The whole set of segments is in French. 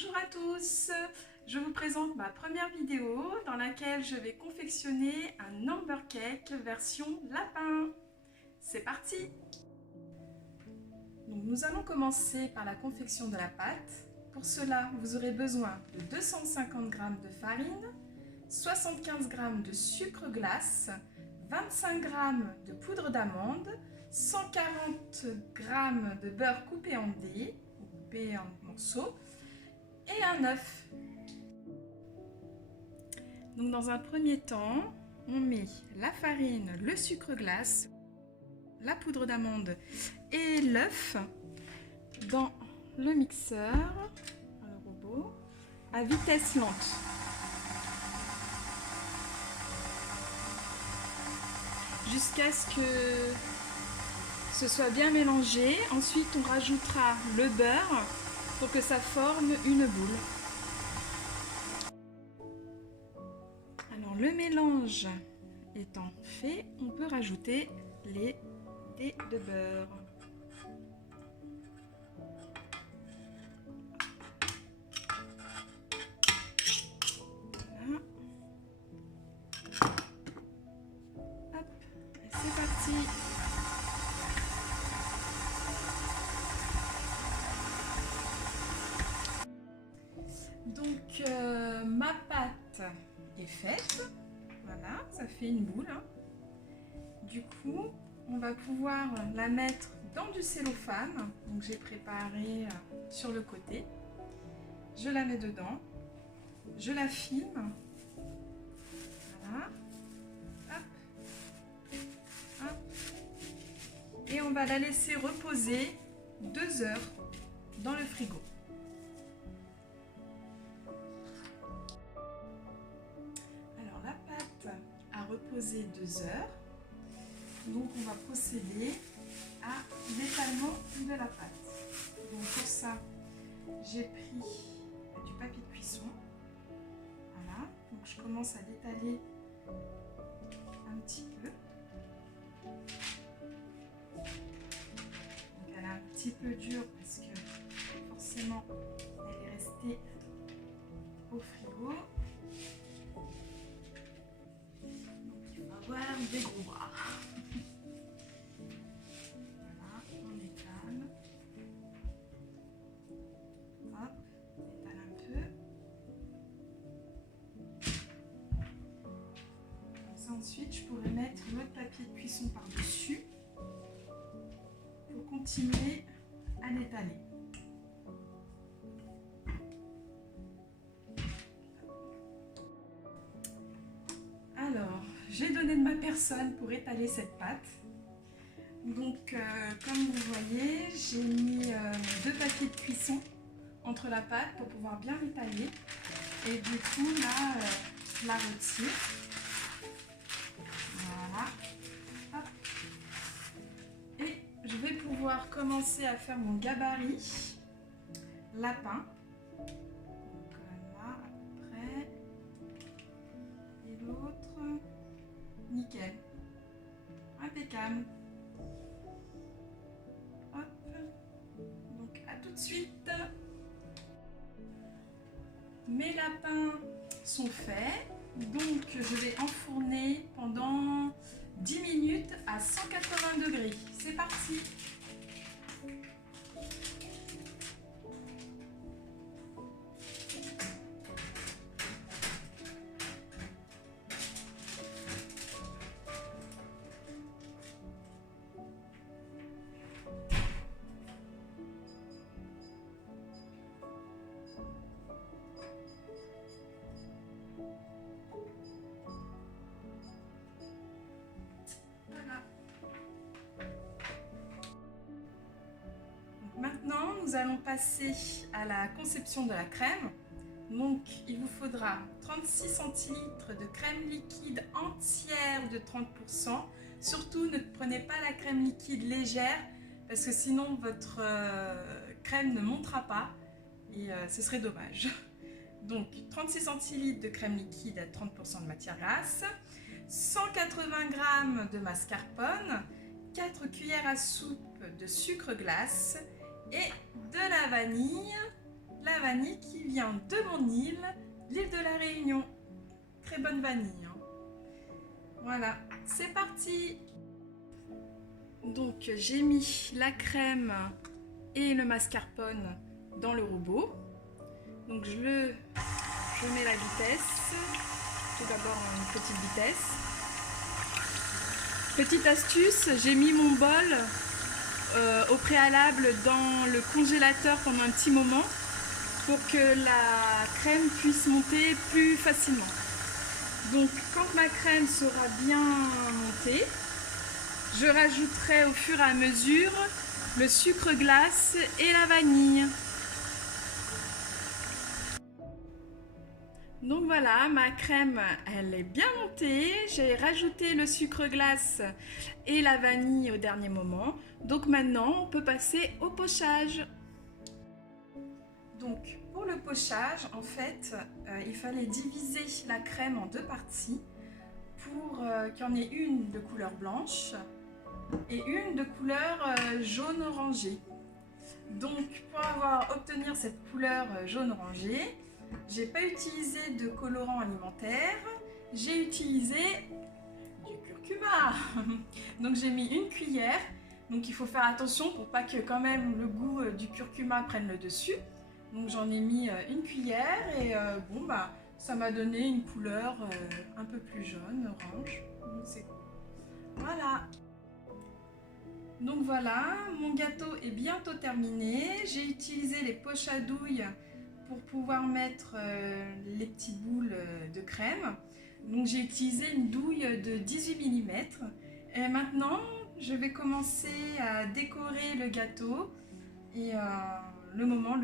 Bonjour à tous, je vous présente ma première vidéo dans laquelle je vais confectionner un Amber Cake version lapin. C'est parti! Donc, nous allons commencer par la confection de la pâte. Pour cela, vous aurez besoin de 250 g de farine, 75 g de sucre glace, 25 g de poudre d'amande, 140 g de beurre coupé en dés, ou coupé en morceaux, et un œuf. Donc dans un premier temps, on met la farine, le sucre glace, la poudre d'amande et l'œuf dans le mixeur, dans le robot, à vitesse lente. Jusqu'à ce que ce soit bien mélangé. Ensuite, on rajoutera le beurre pour que ça forme une boule. Alors, le mélange étant fait, on peut rajouter les dés de beurre. Voilà. Hop, c'est parti. Donc ma pâte est faite, voilà, ça fait une boule. Du coup, on va pouvoir la mettre dans du cellophane. Donc j'ai préparé sur le côté. Je la mets dedans, je la filme, voilà, hop, hop, et on va la laisser reposer 2 heures dans le frigo. Reposer 2 heures. Donc on va procéder à l'étalement de la pâte. Donc pour ça, j'ai pris du papier de cuisson. Voilà. Donc je commence à l'étaler un petit peu. Donc elle est un petit peu dure parce que forcément elle est restée au frigo. Des gros bras. Voilà, on étale. Hop, on étale un peu. Comme ça, ensuite, je pourrais mettre l'autre papier de cuisson par-dessus pour continuer à l'étaler. Alors, j'ai donné de ma personne pour étaler cette pâte. Donc, comme vous voyez, j'ai mis 2 papiers de cuisson entre la pâte pour pouvoir bien l'étaler. Et du coup, là, je la retire. Voilà. Hop. Et je vais pouvoir commencer à faire mon gabarit lapin. Nickel, impeccable. Hop, donc à tout de suite. Mes lapins sont faits, donc je vais enfourner pendant 10 minutes à 180 degrés. C'est parti. Maintenant, nous allons passer à la conception de la crème. Donc, il vous faudra 36 centilitres de crème liquide entière de 30%. Surtout, ne prenez pas la crème liquide légère parce que sinon, votre crème ne montera pas et ce serait dommage. Donc, 36 centilitres de crème liquide à 30% de matière grasse, 180 g de mascarpone, 4 cuillères à soupe de sucre glace et de la vanille la vanille qui vient de mon île, l'île de la Réunion. Très bonne vanille. Hein. Voilà, c'est parti. Donc j'ai mis la crème et le mascarpone dans le robot. Donc je mets la vitesse. Tout d'abord une petite vitesse. Petite astuce, j'ai mis mon bol au préalable dans le congélateur pendant un petit moment pour que la crème puisse monter plus facilement. Donc quand ma crème sera bien montée, je rajouterai au fur et à mesure le sucre glace et la vanille. Donc voilà, ma crème, elle est bien montée. J'ai rajouté le sucre glace et la vanille au dernier moment. Donc maintenant, on peut passer au pochage. Donc pour le pochage, en fait, il fallait diviser la crème en deux parties pour qu'il y en ait une de couleur blanche et une de couleur jaune orangé. Donc pour obtenir cette couleur jaune orangé, j'ai pas utilisé de colorant alimentaire, j'ai utilisé du curcuma. Donc j'ai mis une cuillère. Donc il faut faire attention pour pas que quand même le goût du curcuma prenne le dessus. Donc j'en ai mis une cuillère et bon bah ça m'a donné une couleur un peu plus jaune, orange. Donc c'est cool. Voilà. Donc voilà, mon gâteau est bientôt terminé. J'ai utilisé les poches à douille pour pouvoir mettre les petites boules de crème. Donc j'ai utilisé une douille de 18 mm. Et maintenant, je vais commencer à décorer le gâteau. Et le moment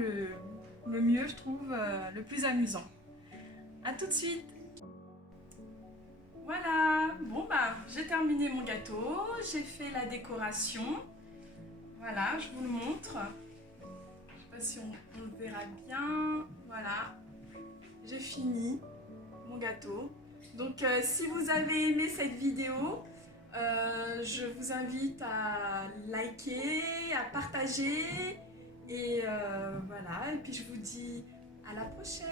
le mieux, je trouve, le plus amusant. A tout de suite! Voilà, bon bah j'ai terminé mon gâteau, j'ai fait la décoration. Voilà, je vous le montre. Je sais pas si on le verra bien. Voilà, j'ai fini mon gâteau. Donc si vous avez aimé cette vidéo, je vous invite à liker, à partager et voilà. Et puis je vous dis à la prochaine.